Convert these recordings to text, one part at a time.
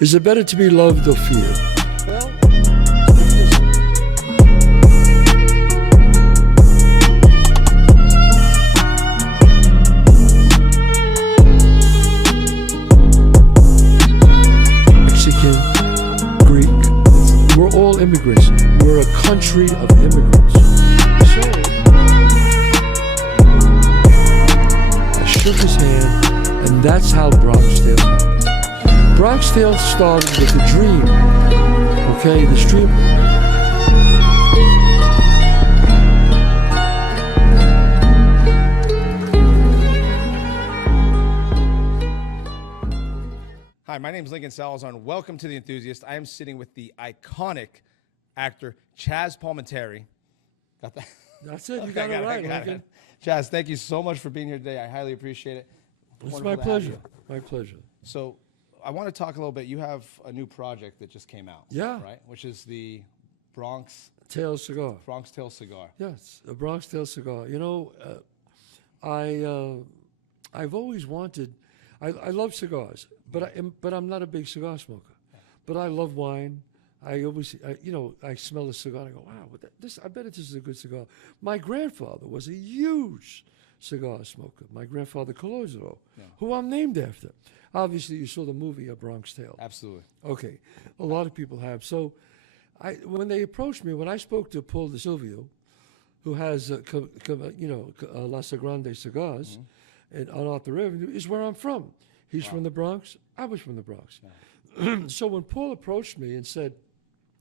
Is it better to be loved or feared? Well, Mexican, Greek, we're all immigrants. We're a country of immigrants. So, I shook his hand, and that's how Bronx Tale happened. Bronx Tale started with a dream, okay? The dream. Hi, my name is Lincoln Salazar, and welcome to The Enthusiast. I am sitting with the iconic actor Chazz Palminteri. Got that? That's it. You got it right, Lincoln. Chazz, thank you so much for being here today. I highly appreciate it. It's my pleasure. My pleasure. So, I want to talk a little bit. You have a new project that just came out. Yeah. Right? Which is the Bronx Tale Cigar. Bronx Tale Cigar. Yes, a Bronx Tale Cigar. You know, I've always wanted. I love cigars, but I'm not a big cigar smoker. Yeah. But I love wine. I always, I smell a cigar and I go, wow, I bet this is a good cigar. My grandfather was a huge cigar smoker. My grandfather Colosio, who I'm named after. Obviously, you saw the movie A Bronx Tale. Absolutely. Okay, a lot of people have. So, when they approached me, when I spoke to Paul DeSilvio, who has, La Sagrande Cigars, and on Arthur Avenue, is where I'm from. He's from the Bronx. I was from the Bronx. Yeah. So when Paul approached me and said,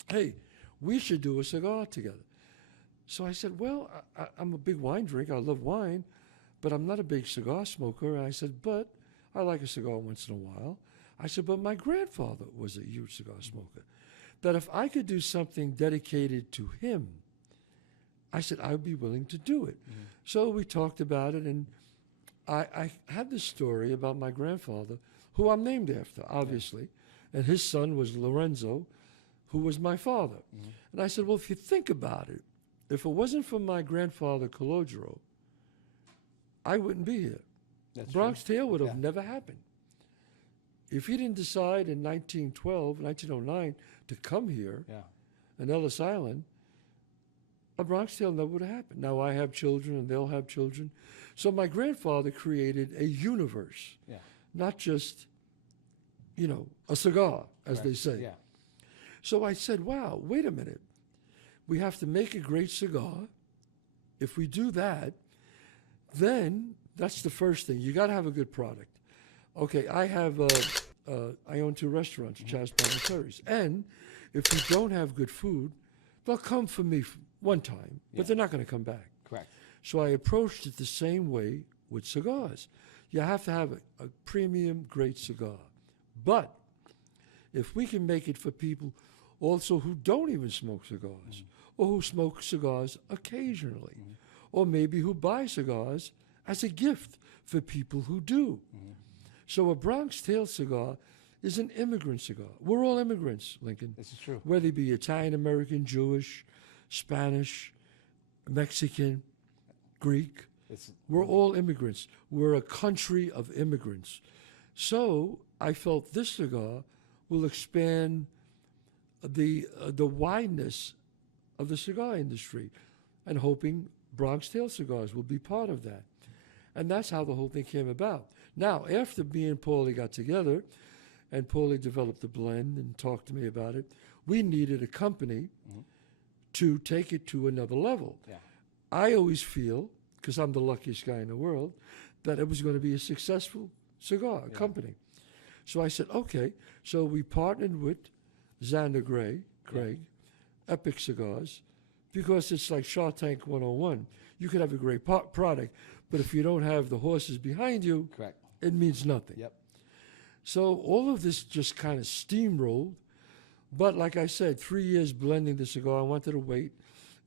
hey, we should do a cigar together. So I said, well, I'm a big wine drinker. I love wine, but I'm not a big cigar smoker. And I said, but I like a cigar once in a while. I said, but my grandfather was a huge cigar smoker. That if I could do something dedicated to him, I said, I would be willing to do it. Mm-hmm. So we talked about it, and I had this story about my grandfather, who I'm named after, obviously, and his son was Lorenzo, who was my father. Mm-hmm. And I said, well, if you think about it, if it wasn't for my grandfather, Colodro, I wouldn't be here. That's Bronx Tale would have never happened. If he didn't decide in 1909 to come here, in Ellis Island, a Bronx Tale never would have happened. Now I have children and they'll have children. So my grandfather created a universe, not just, a cigar, as they say. Yeah. So I said, wow, wait a minute. We have to make a great cigar. If we do that, then that's the first thing. You got to have a good product. Okay, I own 2 restaurants, Chazz Palminteri's. And if you don't have good food, they'll come for me one time, but they're not going to come back. Correct. So I approached it the same way with cigars. You have to have a premium, great cigar. But if we can make it for people also who don't even smoke cigars, or who smoke cigars occasionally, or maybe who buy cigars as a gift for people who do. So a Bronx Tale cigar is an immigrant cigar. We're all immigrants, Lincoln. This is true. Whether it be Italian American, Jewish, Spanish, Mexican, Greek, we're all immigrants. We're a country of immigrants. So I felt this cigar will expand the wideness of the cigar industry, and hoping Bronx Tale cigars will be part of that. And that's how the whole thing came about. Now, after me and Paulie got together, and Paulie developed the blend and talked to me about it, we needed a company to take it to another level. Yeah. I always feel, because I'm the luckiest guy in the world, that it was going to be a successful cigar company. So I said, okay. So we partnered with Xander Craig, Epic Cigars, because it's like Shark Tank 101. You could have a great product, but if you don't have the horses behind you, it means nothing. Yep. So all of this just kind of steamrolled. But like I said, 3 years blending the cigar. I wanted to wait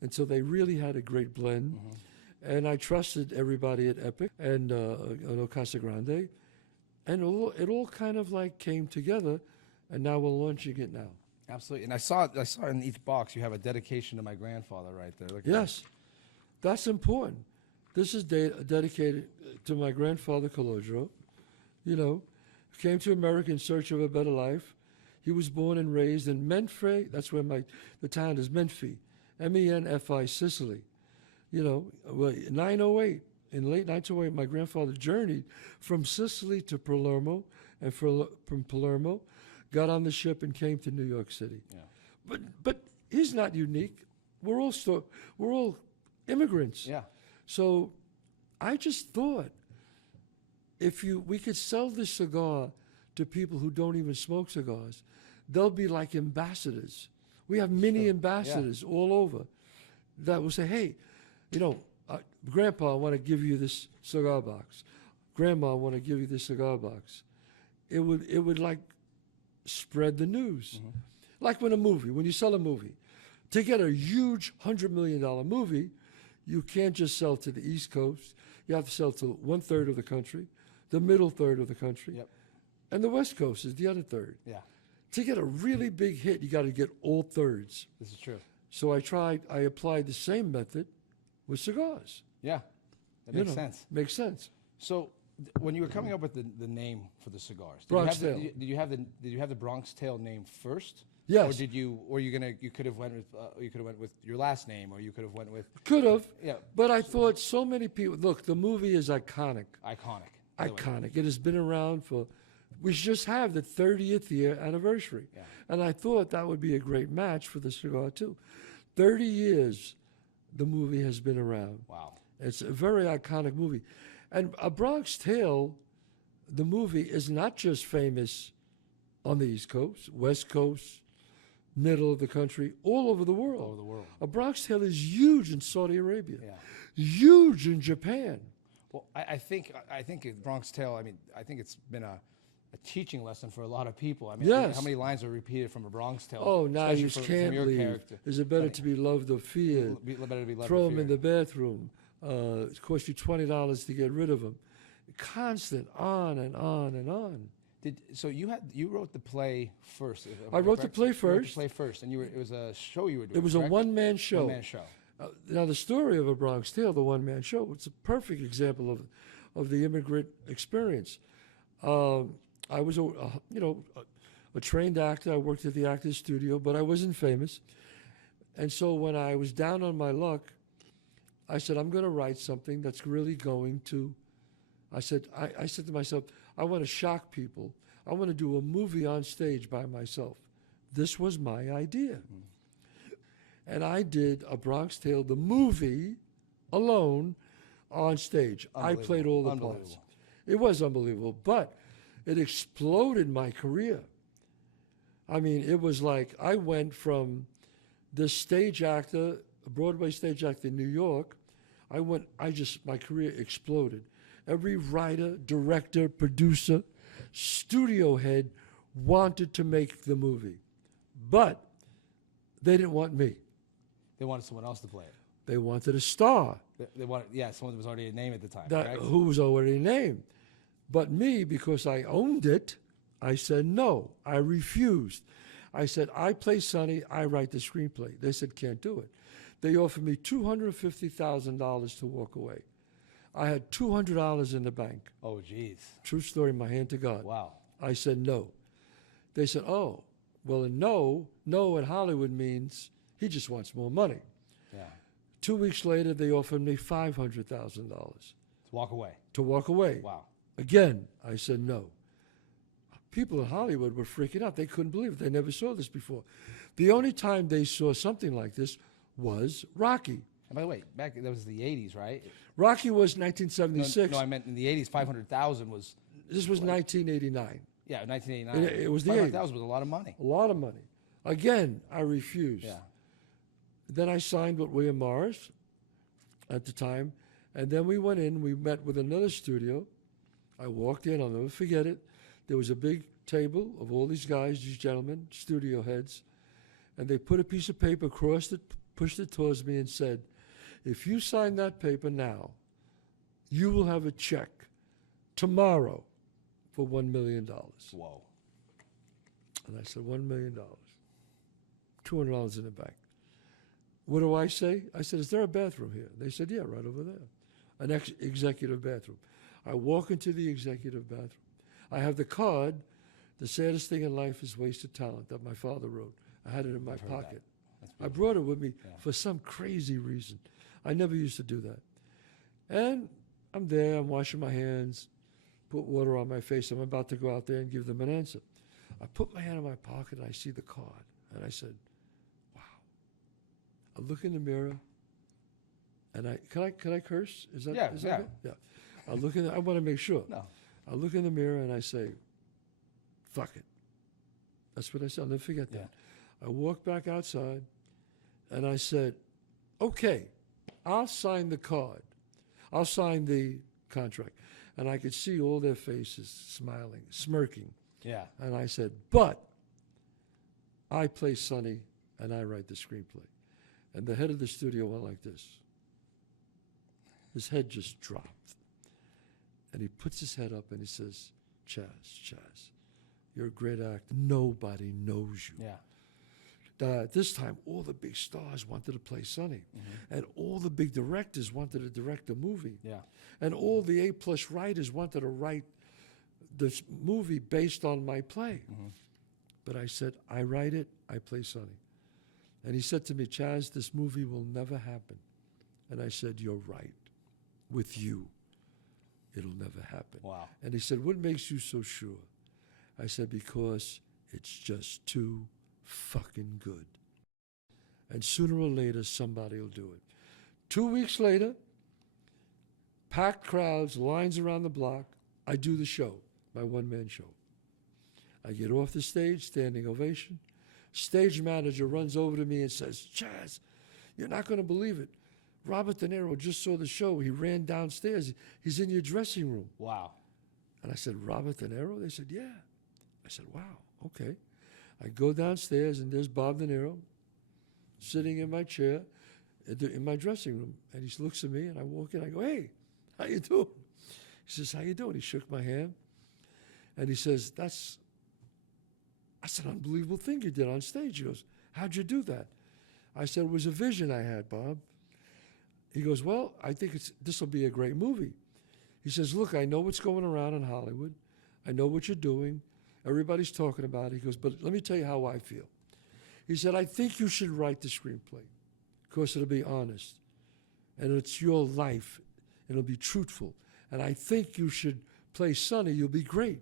until they really had a great blend. And I trusted everybody at Epic and Casa Grande. And it all kind of like came together, and now we're launching it now. Absolutely. And I saw in each box you have a dedication to my grandfather right there. Look yes, that's important. This is dedicated to my grandfather, Colodro. Came to America in search of a better life. He was born and raised in Menfi. That's where the town is, Menfi, Menfi, Sicily. You know, well, 908, in late 1908, my grandfather journeyed from Sicily to Palermo, and from Palermo, got on the ship and came to New York City. Yeah. But he's not unique. We're all immigrants. Yeah. So I just thought we could sell this cigar to people who don't even smoke cigars, they'll be like ambassadors. We have mini ambassadors all over that will say, hey, you know, Grandpa, I want to give you this cigar box. Grandma, I want to give you this cigar box. It would like spread the news. Mm-hmm. Like when you sell a movie. To get a huge $100 million movie, you can't just sell to the East Coast. You have to sell to 1/3 of the country, the middle third of the country, Yep. and the West Coast is the other third. Yeah. To get a really big hit, you got to get all thirds. This is true. So I applied the same method with cigars. Yeah. That makes sense. Makes sense. So when you were coming up with the name for the cigars, Bronx Tale. did you have the Bronx Tale name first? Yes. Or you could have went with your last name, or you could have went with Could have. Yeah. But I thought so many people, look, the movie is iconic. iconic. by the way. Iconic. It has been around we just have the 30th year anniversary. Yeah. And I thought that would be a great match for the cigar too. 30 years the movie has been around. Wow. It's a very iconic movie. And A Bronx Tale, the movie, is not just famous on the East Coast, West Coast, middle of the country, all over the world. All over the world. A Bronx Tale is huge in Saudi Arabia, Yeah. huge in Japan. Well, I think Bronx Tale. I mean, I think it's been a teaching lesson for a lot of people. I mean, Yes. how many lines are repeated from A Bronx Tale? Oh, now especially you from can't your leave. character? Is it better to be loved or feared? Better to be loved Throw or him in feared. the bathroom. It costs you $20 to get rid of him. Constant, on and on and on. So you wrote the play first? I wrote the play You wrote first. the play first, and it was a show you were doing. It was a correct? one-man show. One-man show. Now, the story of A Bronx Tale, the one-man show, it's a perfect example of the immigrant experience. I was a trained actor. I worked at the Actors Studio, but I wasn't famous. And so when I was down on my luck, I said, I'm going to write something that's really going to, I said to myself, I want to shock people. I want to do a movie on stage by myself. This was my idea. And I did A Bronx Tale, the movie, alone on stage. I played all the parts. It was unbelievable, but it exploded my career. I mean, it was like I went from this stage actor, a Broadway stage actor in New York, my career exploded. Every writer, director, producer, studio head wanted to make the movie, but they didn't want me. They wanted someone else to play it. They wanted a star. They wanted, someone that was already a name at the time. That, correct? who was already named. But me, because I owned it, I said no. I refused. I said, I play Sonny, I write the screenplay. They said, can't do it. They offered me $250,000 to walk away. I had $200 in the bank. Oh, geez. True story, my hand to God. Wow. I said no. They said, oh, well, no in Hollywood means he just wants more money. Yeah. 2 weeks later, they offered me $500,000 To walk away. to walk away. Wow. Again, I said no. People in Hollywood were freaking out. They couldn't believe it. They never saw this before. The only time they saw something like this was Rocky. And by the way, that was the 80s, right? Rocky was 1976. No, I meant in the 80s, 500,000 was, This was 1989. yeah, 1989. It was the 500,000 was a lot of money. A lot of money. Again, I refused. Yeah. Then I signed with William Morris at the time, and then we went in. We met with another studio. I walked in. I'll never forget it. There was a big table of all these guys, these gentlemen, studio heads, and they put a piece of paper across it, pushed it towards me, and said, if you sign that paper now, you will have a check tomorrow for $1 million. Whoa. And I said, $1 million. $200 in the bank. What do I say? I said, is there a bathroom here? They said, yeah, right over there. An executive bathroom. I walk into the executive bathroom. I have the card The saddest thing in life is wasted talent, that my father wrote. I had it in my heard pocket. That's I beautiful. brought it with me Yeah. for some crazy reason. I never used to do that. And I'm there, I'm washing my hands, put water on my face. I'm about to go out there and give them an answer. I put my hand in my pocket and I see the card. And I said, wow. I look in the mirror and can I curse? Is that Yeah, is yeah. that good? Yeah. I look in I want to make sure. No. I look in the mirror and I say, fuck it. That's what I said. I'll never forget that. Yeah. I walked back outside and I said, okay, I'll sign the card. I'll sign the contract. And I could see all their faces smiling, smirking. Yeah. And I said, but I play Sonny and I write the screenplay. And the head of the studio went like this. His head just dropped. And he puts his head up and he says, Chazz, you're a great actor. Nobody knows you. Yeah. At this time, all the big stars wanted to play Sonny. And all the big directors wanted to direct a movie. Yeah. And all the A-plus writers wanted to write this movie based on my play. But I said, I write it, I play Sonny. And he said to me, Chazz, this movie will never happen. And I said, you're right. With you, it'll never happen. Wow. And he said, what makes you so sure? I said, because it's just too fucking good. And sooner or later, somebody will do it. 2 weeks later, packed crowds, lines around the block. I do the show, my one-man show. I get off the stage, standing ovation. Stage manager runs over to me and says, Chazz, you're not going to believe it. Robert De Niro just saw the show. He ran downstairs. He's in your dressing room. Wow. And I said, Robert De Niro? They said, yeah. I said, wow, okay. I go downstairs, and there's Bob De Niro sitting in my chair in my dressing room. And he looks at me, and I walk in. I go, hey, how you doing? He says, how you doing? He shook my hand. And he says, that's an unbelievable thing you did on stage. He goes, how'd you do that? I said, it was a vision I had, Bob. He goes, well, I think this will be a great movie. He says, look, I know what's going around in Hollywood. I know what you're doing. Everybody's talking about it. He goes, but let me tell you how I feel. He said, I think you should write the screenplay because it'll be honest. And it's your life. It'll be truthful. And I think you should play Sonny. You'll be great.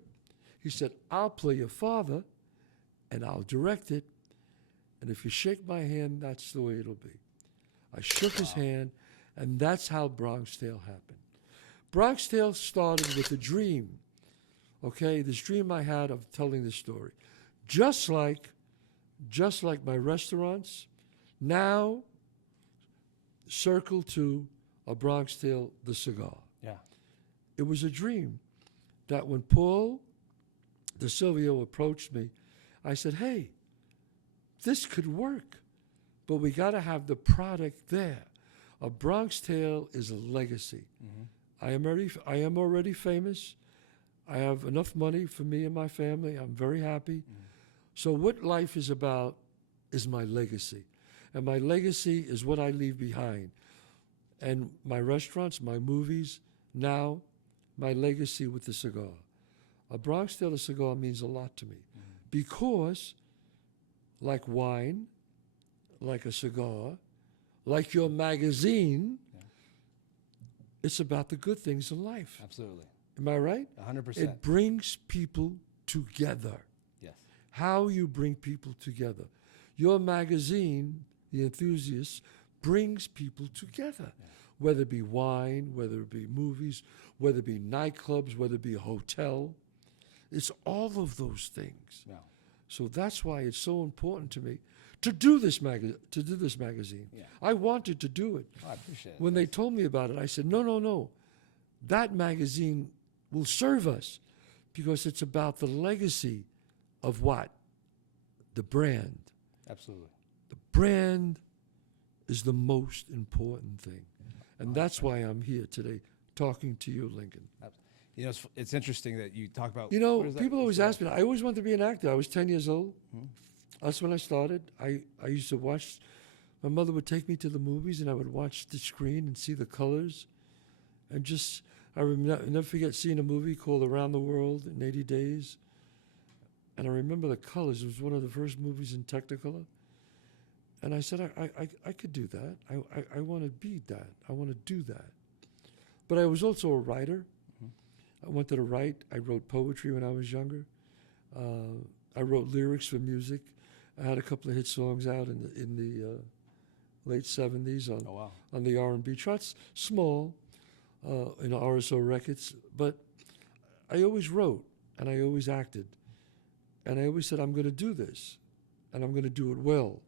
He said, I'll play your father, and I'll direct it. And if you shake my hand, that's the way it'll be. I shook his hand, and that's how Bronx Tale happened. Bronx Tale started with a dream, okay? This dream I had of telling this story. Just like my restaurants, now circle to A Bronx Tale, the cigar. Yeah. It was a dream that when Paul DeSilvio approached me, I said, hey, this could work, but we got to have the product there. A Bronx Tale is a legacy. I am already famous. I have enough money for me and my family. I'm very happy. So what life is about is my legacy. And my legacy is what I leave behind. And my restaurants, my movies, now my legacy with the cigar. A Bronx Tale cigar means a lot to me because, like wine, like a cigar, like your magazine, it's about the good things in life. Absolutely. Am I right? 100%. It brings people together. Yes. How you bring people together. Your magazine, The Enthusiast, brings people together. Whether it be wine, whether it be movies, whether it be nightclubs, whether it be a hotel. It's all of those things. Yeah. So that's why it's so important to me to do this magazine. Yeah. I wanted to do it. Oh, I appreciate it. When they told me about it, I said, no. That magazine will serve us because it's about the legacy of what? The brand. Absolutely. The brand is the most important thing. And that's why I'm here today talking to you, Lincoln. You know, it's interesting that you talk about. You know, what is that? people always ask me, I always wanted to be an actor. I was 10 years old. That's when I started. I used to watch, my mother would take me to the movies and I would watch the screen and see the colors. And I never forget seeing a movie called Around the World in 80 Days. And I remember the colors. It was one of the first movies in Technicolor. And I said, I could do that. I want to be that. I want to do that. But I was also a writer. I wanted to write. I wrote poetry when I was younger. I wrote lyrics for music. I had a couple of hit songs out in the late 70s on the R&B charts, small, in RSO Records. But I always wrote, and I always acted. And I always said, I'm going to do this, and I'm going to do it well.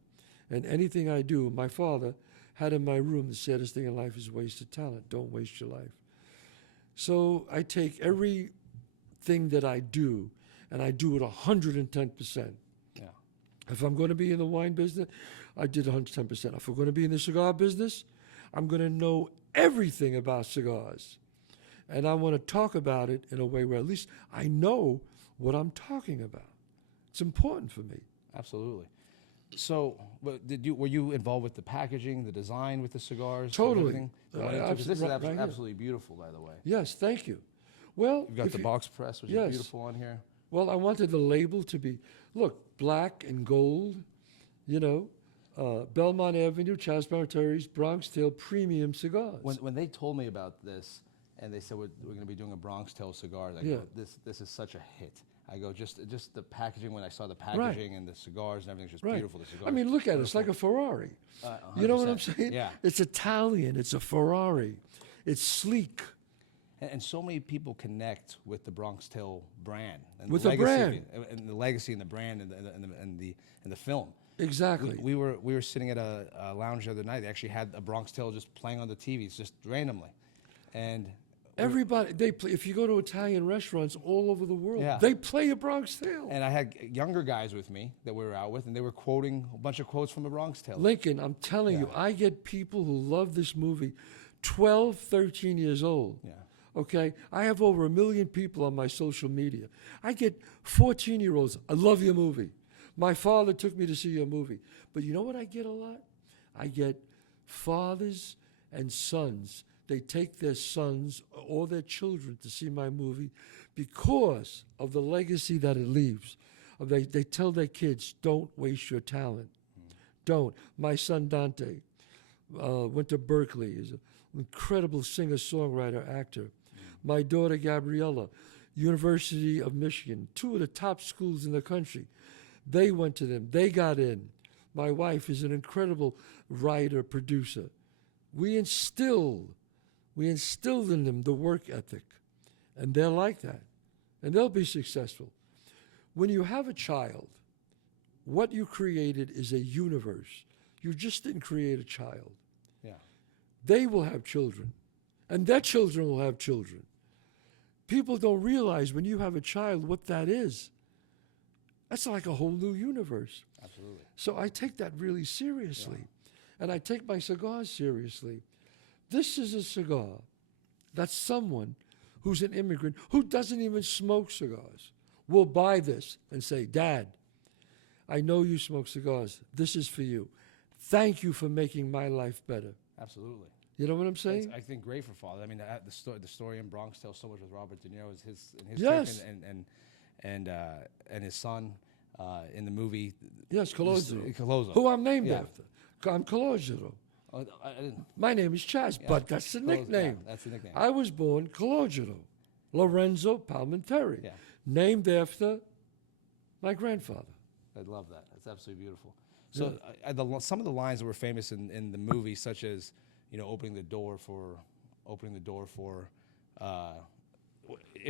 And anything I do, my father had in my room, the saddest thing in life is wasted talent. Don't waste your life. So I take everything that I do, and I do it 110%. Yeah. If I'm going to be in the wine business, I did 110%. If I'm going to be in the cigar business, I'm going to know everything about cigars. And I want to talk about it in a way where at least I know what I'm talking about. It's important for me. Absolutely. So, but were you involved with the packaging, the design with the cigars? Totally. This is right here. absolutely beautiful, by the way. Yes, thank you. Well, You've got the box press, which is beautiful on here. Well, I wanted the label to be, look, black and gold, Belmont Avenue, Chazz Palminteri's Bronx Tale Premium Cigars. When they told me about this, and they said we're going to be doing a Bronx Tale cigar, I go, this is such a hit. I go, just the packaging, when I saw the packaging and the cigars and everything's just beautiful. The cigars, I mean, look at it. It's like a Ferrari. You know what I'm saying? Yeah. It's Italian. It's a Ferrari. It's sleek. And so many people connect with the Bronx Tale brand. And With the the legacy, brand. And the legacy and the brand and the film. Exactly. We were sitting at a lounge the other night. They actually had a Bronx Tale just playing on the TVs, just randomly. And everybody, they play. If you go to Italian restaurants all over the world, they play a Bronx Tale. And I had younger guys with me that we were out with, and they were quoting a bunch of quotes from the Bronx Tale. Lincoln, I'm telling you, I get people who love this movie, 12, 13 years old. Yeah. Okay? I have over 1 million people on my social media. I get 14-year-olds, I love your movie. My father took me to see your movie. But you know what I get a lot? I get fathers and sons. They take their sons or their children to see my movie because of the legacy that it leaves. They tell their kids, don't waste your talent. Don't. My son Dante went to Berkeley. He's an incredible singer-songwriter, actor. My daughter Gabriella, University of Michigan, 2 of the top schools in the country. They went to them. They got in. My wife is an incredible writer, producer. We instilled in them the work ethic, and they're like that, and they'll be successful. When you have a child, what you created is a universe. You just didn't create a child. Yeah. They will have children, and their children will have children. People don't realize when you have a child what that is. That's like a whole new universe. Absolutely. So I take that really seriously, and I take my cigars seriously. This is a cigar that someone who's an immigrant, who doesn't even smoke cigars, will buy this and say, Dad, I know you smoke cigars. This is for you. Thank you for making my life better. Absolutely. You know what I'm saying? I think great for father. I mean, the story in Bronx Tale so much with Robert De Niro is his Yes. take and his son in the movie. Yes, Colosio. Colosio. Who I'm named after. I'm Colosio. Oh, I didn't. My name is Chazz, but that's the nickname. Yeah, that's the nickname. I was born Colosio, Lorenzo Palminteri, named after my grandfather. I love that. That's absolutely beautiful. So some of the lines that were famous in the movie, such as, opening the door for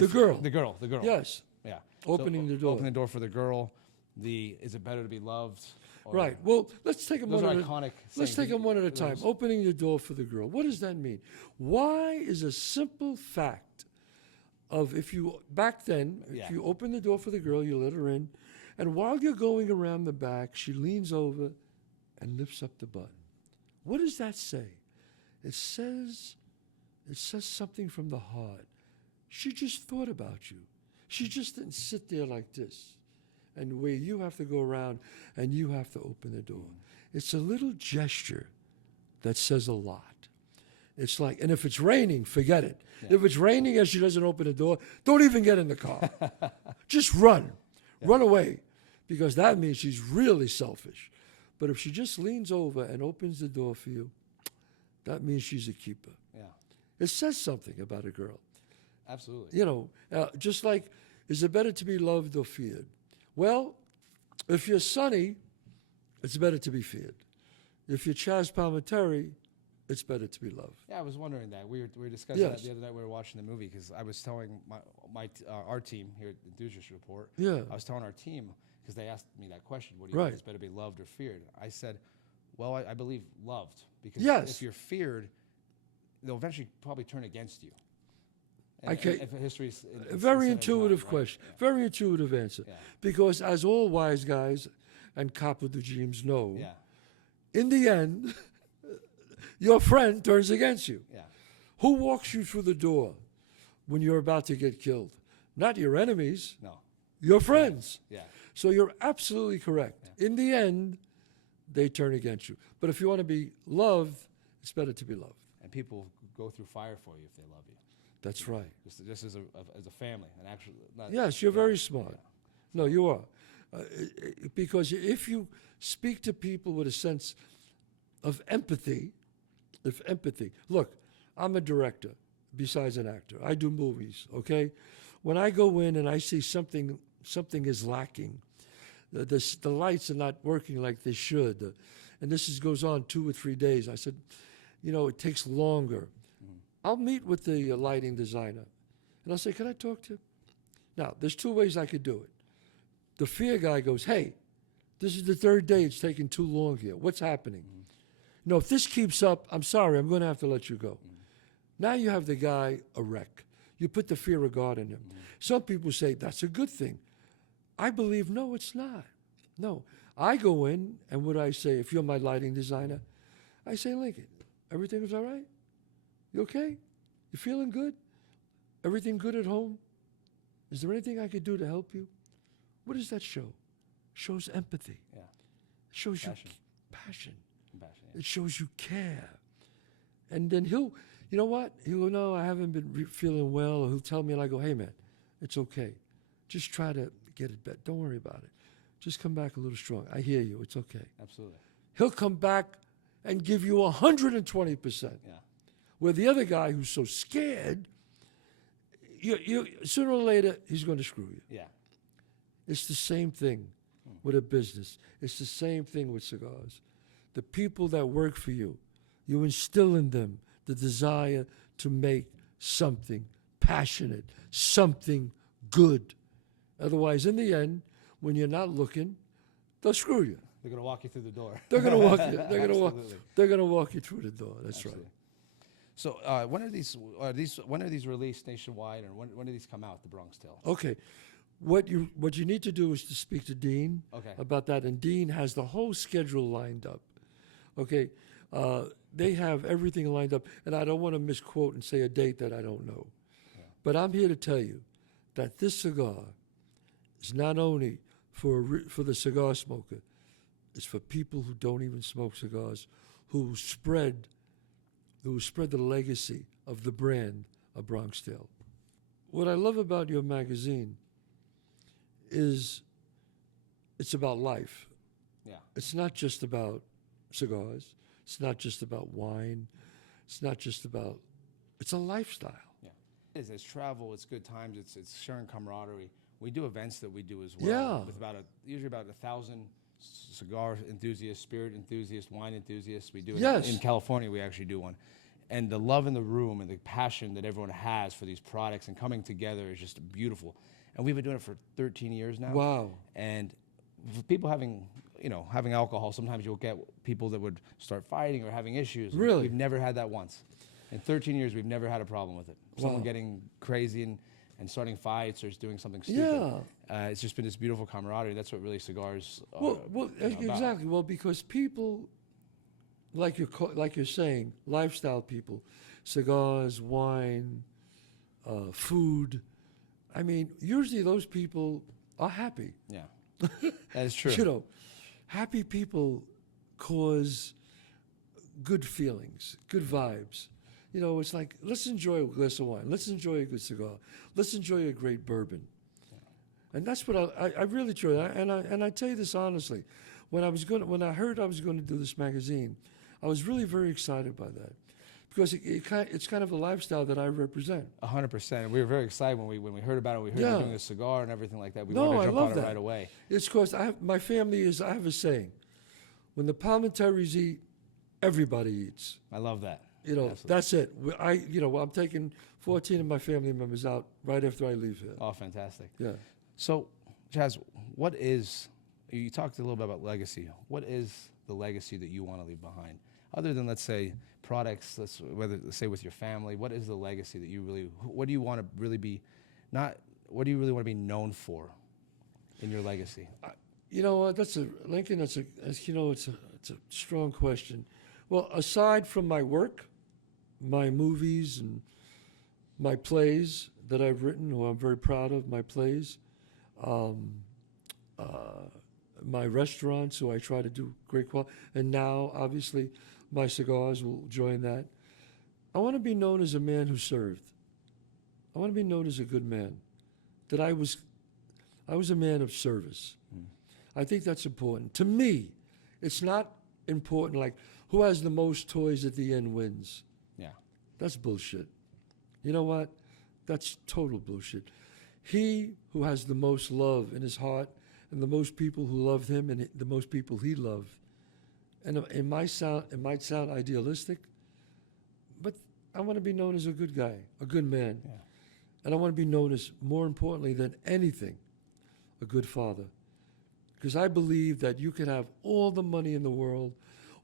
the girl. The girl. Yes. Yeah. Opening the door. Opening the door for the girl. Is it better to be loved? Right. Well, let's take them Those one are at iconic let's things. take them one at a time. Opening the door for the girl. What does that mean? Why is a simple fact of if you open the door for the girl, you let her in, and while you're going around the back, she leans over and lifts up the button. What does that say? It says something from the heart. She just thought about you. She just didn't sit there like this. And where you have to go around and you have to open the door. It's a little gesture that says a lot. It's like, and if it's raining, forget it. Yeah. If it's raining and she doesn't open the door, don't even get in the car. Just run. run away, because that means she's really selfish. But if she just leans over and opens the door for you, that means she's a keeper. Yeah. It says something about a girl. Absolutely. You know, just like, is it better to be loved or feared? Well, if you're Sonny, it's better to be feared. If you're Chazz Palminteri, it's better to be loved. Yeah, I was wondering that. We were discussing Yes. that the other night. We were watching the movie because I was telling our team here at Enthusiast Report. Yeah. I was telling our team because they asked me that question. What do you Right. think is better, be loved or feared? I said, well, I believe loved, because Yes. if you're feared, they'll eventually probably turn against you. I can't- if history's A very instead of time, intuitive right? question, Yeah. very intuitive answer. Yeah. Because as all wise guys and regimes know, Yeah. in the end, your friend turns against you. Yeah. Who walks you through the door when you're about to get killed? Not your enemies, No. your friends. Yeah. So you're absolutely correct. In the end, they turn against you. But if you want to be loved, it's better to be loved. And people go through fire for you if they love you. That's right. Just as a family, and actually. Yes, you're very smart. No, you are. Because if you speak to people with a sense of empathy, look, I'm a director besides an actor. I do movies, okay? When I go in and I see something is lacking, the lights are not working like they should, and goes on 2 or 3 days, I said, it takes longer. I'll meet with the lighting designer, and I'll say, can I talk to you? Now, there's 2 ways I could do it. The fear guy goes, hey, this is the 3rd day it's taking too long here. What's happening? If this keeps up, I'm sorry, I'm going to have to let you go. Now you have the guy a wreck. You put the fear of God in him. Some people say, that's a good thing. I believe, no, it's not. No. I go in, and what I say, if you're my lighting designer, I say, Lincoln, everything is all right? You okay? You feeling good? Everything good at home? Is there anything I could do to help you? What does that show? Shows empathy. Yeah. It shows Passion. you passion. Compassion, yeah. It shows you care. And then you know what? He'll go, no, I haven't been feeling well. Or he'll tell me, and I go, hey, man, it's okay. Just try to get it better. Don't worry about it. Just come back a little strong. I hear you. It's okay. Absolutely. He'll come back and give you 120%. Yeah. Where the other guy who's so scared, you sooner or later, he's going to screw you. Yeah. It's the same thing with a business. It's the same thing with cigars. The people that work for you, you instill in them the desire to make something passionate, something good. Otherwise, in the end, when you're not looking, they'll screw you. They're going to walk you through the door. They're going to walk you. Absolutely. They're going to walk you through the door. That's Absolutely. right. So when are these released nationwide, and when do these come out? The Bronx Tale. Okay. What you need to do is to speak to Dean about that, and Dean has the whole schedule lined up. Okay. They have everything lined up, and I don't want to misquote and say a date that I don't know. Yeah. But I'm here to tell you that this cigar is not only for the cigar smoker, it's for people who don't even smoke cigars, who spread the legacy of the brand of Bronx Tale. What I love about your magazine is it's about life. Yeah. It's not just about cigars. It's not just about wine. It's not just about, it's a lifestyle. Yeah. It's travel, it's good times, it's sharing camaraderie. We do events that we do as well. Yeah. With usually about 1,000 cigar enthusiasts, spirit enthusiasts, wine enthusiasts. We do it Yes. in California. We actually do one. And the love in the room and the passion that everyone has for these products and coming together is just beautiful. And we've been doing it for 13 years now. Wow. And for people having alcohol, sometimes you'll get people that would start fighting or having issues. Really? We've never had that once. In 13 years, we've never had a problem with it. Someone Wow. getting crazy and starting fights or just doing something stupid. Yeah. It's just been this beautiful camaraderie. That's what really cigars are Well, about. exactly. Well, because people, like you're saying, lifestyle people, cigars, wine, food. I mean, usually those people are happy. Yeah, that is true. You know, happy people cause good feelings, good vibes. You know, it's like, let's enjoy a glass of wine. Let's enjoy a good cigar. Let's enjoy a great bourbon. And that's what I really try. And I tell you this honestly, when I heard I was going to do this magazine, I was really very excited by that, because it's kind of a lifestyle that I represent. 100%. We were very excited when we heard about it. We heard you doing a cigar and everything like that. We No, wanted to I jump love on that. it right away. It's because I have a saying: when the Palminteris eat, everybody eats. I love that. You know, Absolutely. that's it. I'm taking 14 of my family members out right after I leave here. Oh, fantastic. Yeah. So, Chazz, you talked a little bit about legacy. What is the legacy that you want to leave behind? Other than, let's say, products, let's say with your family, what is the legacy that what do you want to really be known for in your legacy? You know what? Lincoln. It's a strong question. Well, aside from my work, my movies and my plays that I've written, who I'm very proud of, my plays, my restaurants, who I try to do great quality, and now obviously my cigars will join that. I want to be known as a man who served. I want to be known as a good man, that I was a man of service. I think that's important. To me, it's not important like who has the most toys at the end wins. Yeah. That's bullshit. You know what? That's total bullshit. He who has the most love in his heart, and the most people who loved him, and the most people he loved. And it might sound idealistic, but I want to be known as a good guy, a good man. Yeah. And I want to be known as, more importantly than anything, a good father. Because I believe that you can have all the money in the world,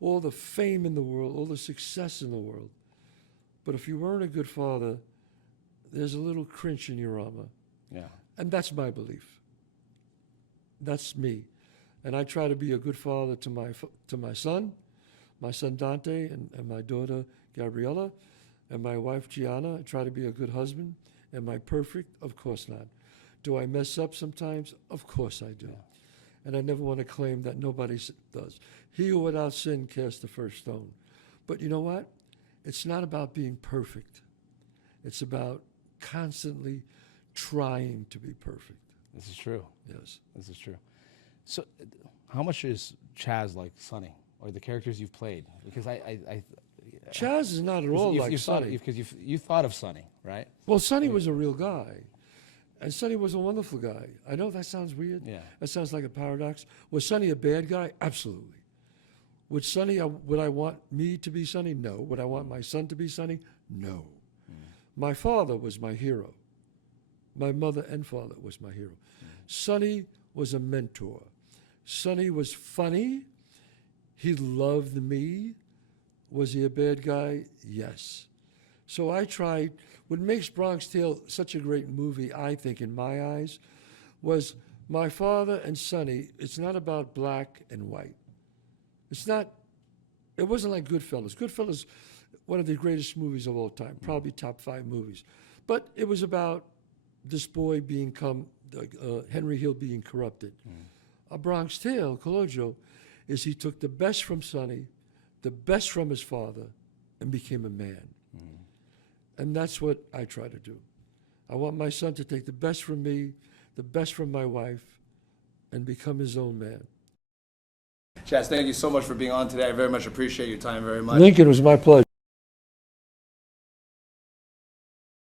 all the fame in the world, all the success in the world, but if you weren't a good father, there's a little cringe in your armor. Yeah. And that's my belief. That's me. And I try to be a good father to my son Dante, and my daughter Gabriella, and my wife Gianna. I try to be a good husband. Am I perfect? Of course not. Do I mess up sometimes? Of course I do. Yeah. And I never want to claim that nobody does. He who without sin cast the first stone. But you know what? It's not about being perfect. It's about constantly trying to be perfect. This is true. Yes. This is true. So, how much is Chazz like Sonny, or the characters you've played? Because Chazz is not at all like Sonny. Because you thought of Sonny, right? Well, Sonny was a real guy, and Sonny was a wonderful guy. I know that sounds weird. Yeah. That sounds like a paradox. Was Sonny a bad guy? Absolutely. Would I want me to be Sonny? No. Would I want my son to be Sonny? No. My father was my hero. My mother and father was my hero. Sonny was a mentor. Sonny was funny. He loved me. Was he a bad guy? Yes. So I tried. What makes Bronx Tale such a great movie, I think, in my eyes, was my father and Sonny. It's not about black and white. It wasn't like Goodfellas. Goodfellas, one of the greatest movies of all time, probably top 5 movies. But it was about this boy Henry Hill being corrupted. A Bronx Tale, Cologio, is he took the best from Sonny, the best from his father, and became a man. And that's what I try to do. I want my son to take the best from me, the best from my wife, and become his own man. Chazz, thank you so much for being on today. I very much appreciate your time very much. Lincoln, it was my pleasure.